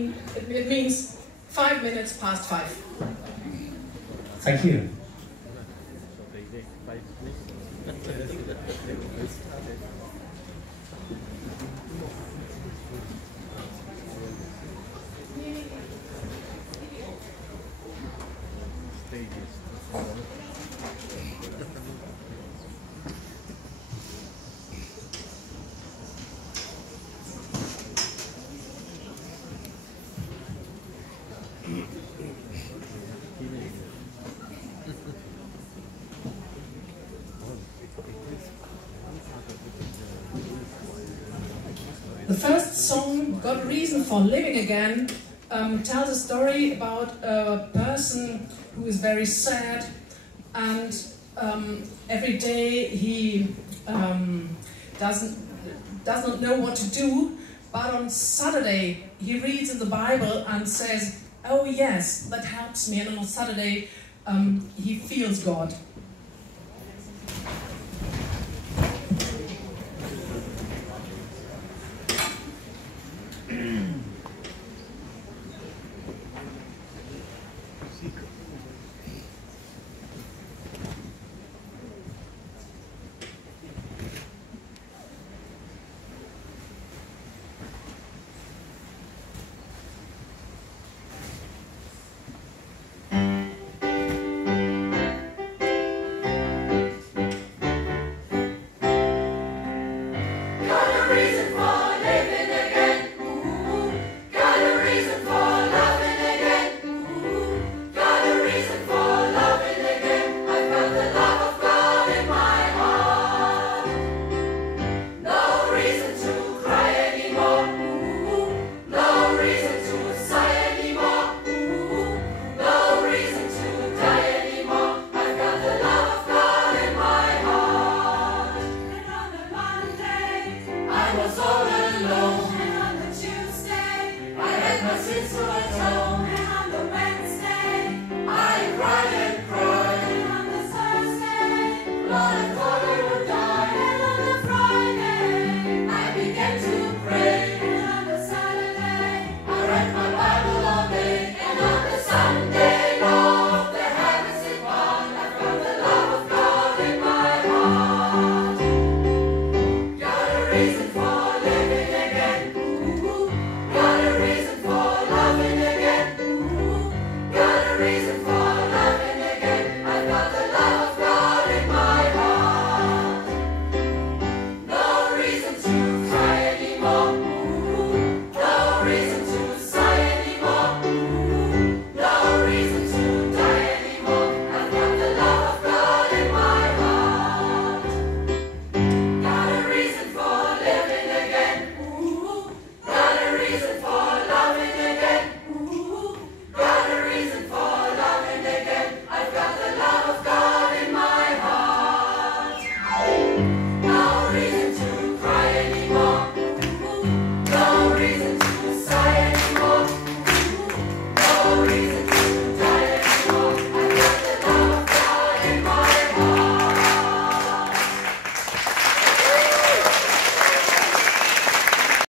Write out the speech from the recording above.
It means 5 minutes past 5. Thank you. The first song, "God Reason for Living Again," tells a story about a person who is very sad, and every day he does not know what to do, but on Saturday he reads in the Bible and says, "Oh yes, that helps me," and on Saturday he feels God. Since